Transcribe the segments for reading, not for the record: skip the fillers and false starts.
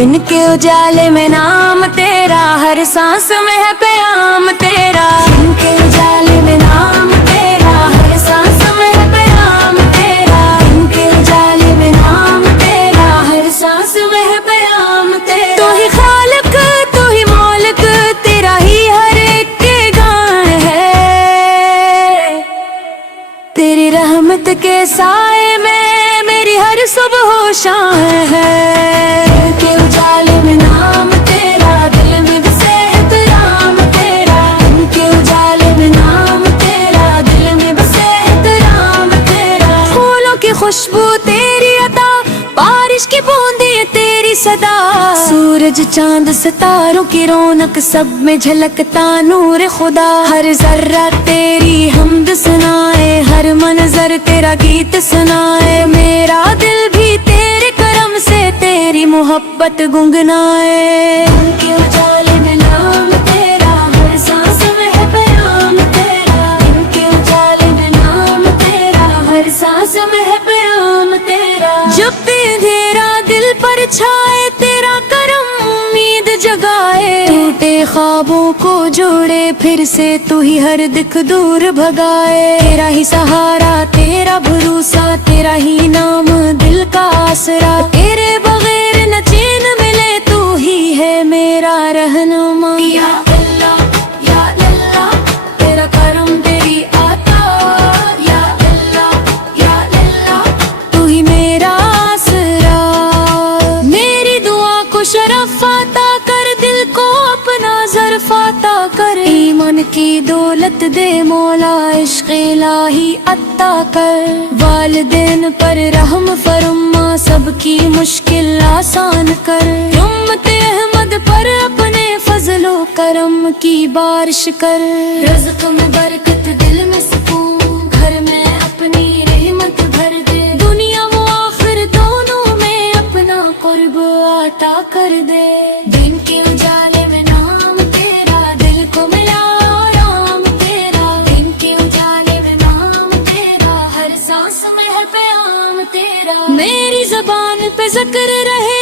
दिन के उजाले में नाम तेरा, हर सांस में है प्याम तेरा। दिन के उजाले में नाम तेरा, हर सांस में है प्याम तेरा। दिन के उजाले में नाम तेरा, हर सांस में है प्याम तेरा। तू ही खालिक, तू ही मालिक, तेरा ही हर एक के गान है। तेरी रहमत के साए में मेरी हर सुबह शाम है। के उजाले में नाम तेरा, दिल में बसे एहतराम तेरा। के उजाले में नाम तेरा, दिल में बसे एहतराम तेरा। फूलों की खुशबू तेरी अता, बारिश की बूंदी तेरी सदा। सूरज चांद सितारों की रौनक, सब में झलकता नूर खुदा। हर जर्रा तेरी हमद सुनाए, हर मंजर तेरा गीत सुनाए। मेरा दिल भी तेरे करम से तेरी मोहब्बत गुनगुनाए। के उजाले में नाम तेरा, हर सांस में है प्याम तेरा। के उजाले में नाम तेरा, हर सांस में है प्याम तेरा। जब भी अंधेरा दिल पर छाए, तेरा करम उम्मीद जगाए। टूटे ख्वाबों को जोड़े फिर से, तू ही हर दुख दूर भगाए। तेरा ही सहारा, तेरा भरोसा, तेरा ही नाम दिल का आसरा। तेरे बगैर न चैन मिले, तू ही है मेरा रहनुमा। या अल्लाह, या अल्लाह, तेरा करम तेरी आता। या अल्लाह, या अल्लाह, तू ही मेरा आसरा। मेरी दुआ को शरफ अता कर, दिल को अपना ज़र्फ अता कर। ईमान की दौलत दे मौला, इश्क़ इलाही अता कर। वालिदैन पर रहम फरमा, सबकी मुश्किल आसान कर। उम्मत अहमद पर अपने फजलो करम की बारिश कर। रज़्क़ में बरकत, दिल में सुकून, घर में अपनी रहमत भर दे। दुनिया व आखिर दोनों में अपना कुर्ब अता कर दे। दिन के उजाले में नाम तेरा, दिल को मिला आराम तेरा। दिन के उजाले में नाम तेरा, हर सांस में है प्याम तेरा। मेरी ज़बान पे ज़िक्र रहे,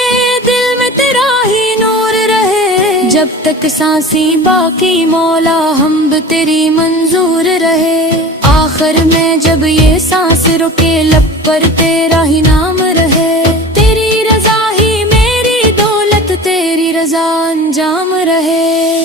दिल में तेरा ही नूर रहे। जब तक सांसें बाकी मौला, हम्द तेरी मंजूर रहे। आखिर में जब ये सांस रुके, लब पर तेरा ही नाम रहे। तेरी रज़ा ही मेरी दौलत, तेरी रज़ा अंजाम रहे।